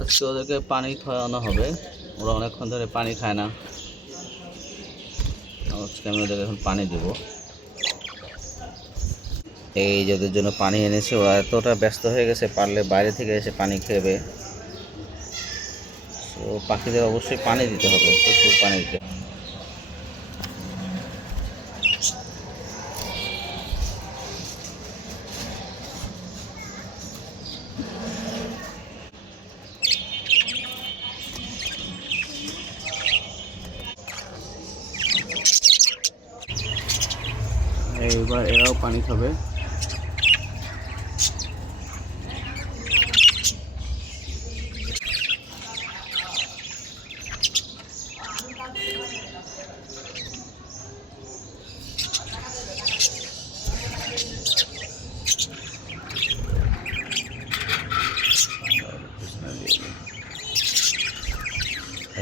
আজকে ওদেরকে পানি খাওয়ানো হবে, ওরা অনেকক্ষণ ধরে পানি খায় না। আজকে আমি ওদেরকে এখন পানি দেব। এই যে ওদের জন্য পানি এনেছি, ওরা এতটা ব্যস্ত হয়ে গেছে, পারলে বাইরে থেকে এসে পানি খেবে। তো পাখিদের অবশ্যই পানি দিতে হবে, প্রচুর পানি দিতে হবে। এইবার এরাও পানি খাবে।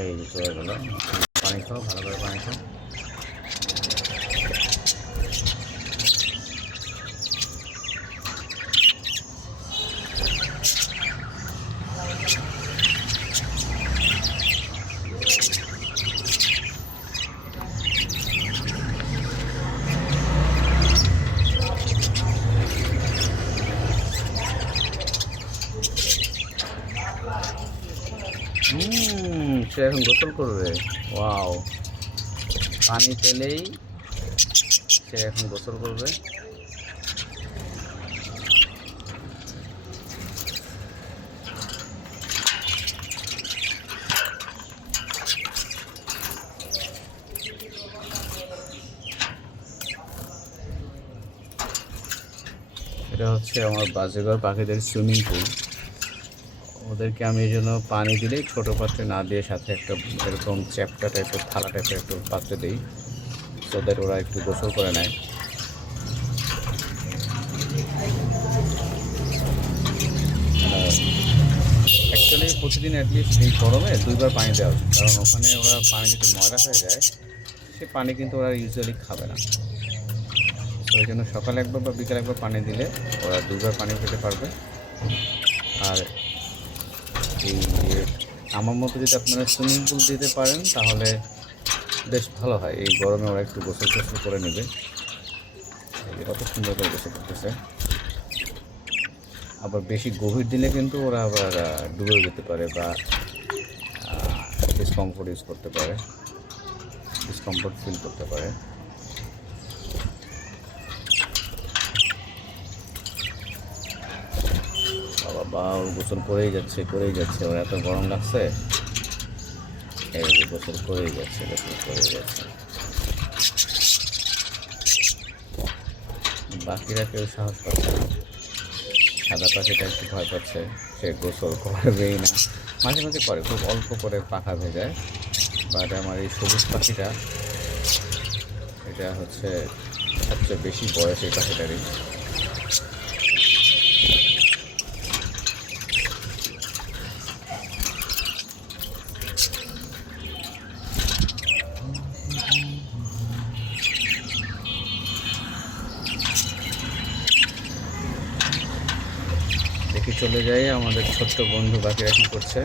এই যে চলে গেল, পানি খাও, ভালো করে পানি খাও। সে এখন গোসল করবে। ওয়াও, পানি পেলেই সে এখন গোসল করবে। এটা হচ্ছে আমার বাজেঘর পাখিদের সুইমিং পুল। ওদেরকে আমি এই জন্য পানি দিলেই ছোটো পাত্রে না দিয়ে সাথে একটা এরকম চ্যাপ্টা টাইপের থালা টাইপের একটু পাত্রে দিই, সো দ্যাট ওরা একটু গোসল করে নেয়। অ্যাকচুয়ালি প্রতিদিন অ্যাটলিস্ট এই গরমে 2বার পানি দেওয়া উচিত, কারণ ওখানে ওরা পানি যদি ময়লা হয়ে যায় সে পানি কিন্তু ওরা ইউজুয়ালি খাবে না। তো এই জন্য সকালে একবার বা বিকালে একবার পানি দিলে ওরা 2বার পানি খেতে পারবে। আর এই আমার মতো যদি আপনারা সুইমিং পুল দিতে পারেন তাহলে বেশ ভালো হয়। এই গরমে ওরা একটু গোসল টোসল করে নেবে। কত সুন্দর করে গোসল করতেছে। আবার বেশি গভীর দিলে কিন্তু ওরা আবার ডুবে যেতে পারে বা ডিসকমফোর্ট ইউজ করতে পারে, ডিসকমফোর্ট ফিল করতে পারে। বাবা ওর গোসল করেই যাচ্ছে ওর এত গরম লাগছে, এই গোসল করেই যাচ্ছে। বাকিরা কেউ সাহস পাচ্ছে না, সাদা পাখিটা একটু ভয় পাচ্ছে, সে গোসল করবেই না। মাঝে মাঝে করে, খুব অল্প করে পাখা ভেজায়। বাট আমার এই সবুজ পাখিটা, এটা হচ্ছে সবচেয়ে বেশি বয়স এই পাখিটারই। দেখি চলে যাই আমাদের ছোট্ট বন্ধু বাকিরা কী করছে।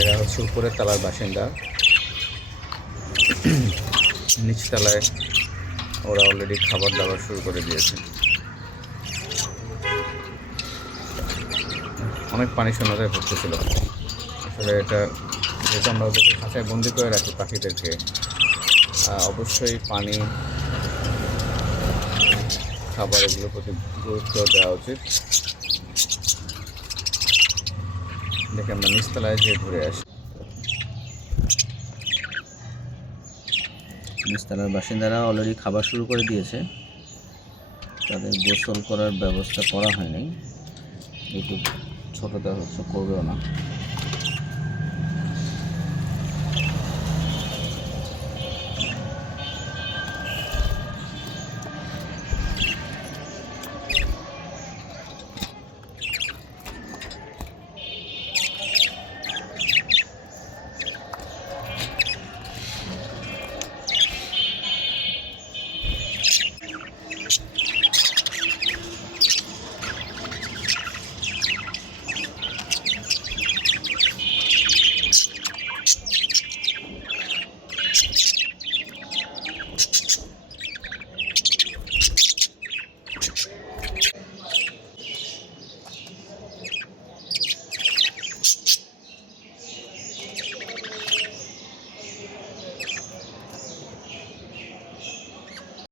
এরা হচ্ছে উপরের তলার বাসিন্দা, নিচতলায় ওরা অলরেডি খাবার দাবার শুরু করে দিয়েছে। অনেক পানি শোনাতে পড়তেছিল। আসলে এটা যেহেতু আমরা ওদেরকে খাঁচায় বন্দি করে রাখি পাখিদেরকে, অবশ্যই পানি, খাবার এগুলোর প্রতি গুরুত্ব দেওয়া উচিত। দেখে আমরা নিচতলায় যেয়ে ঘুরে আসি। নিচতলার বাসিন্দারা অলরেডি খাবার শুরু করে দিয়েছে, তাদের গোসল করার ব্যবস্থা করা হয়নি, একটু ছোটো দেওয়া হচ্ছে, করবেও না।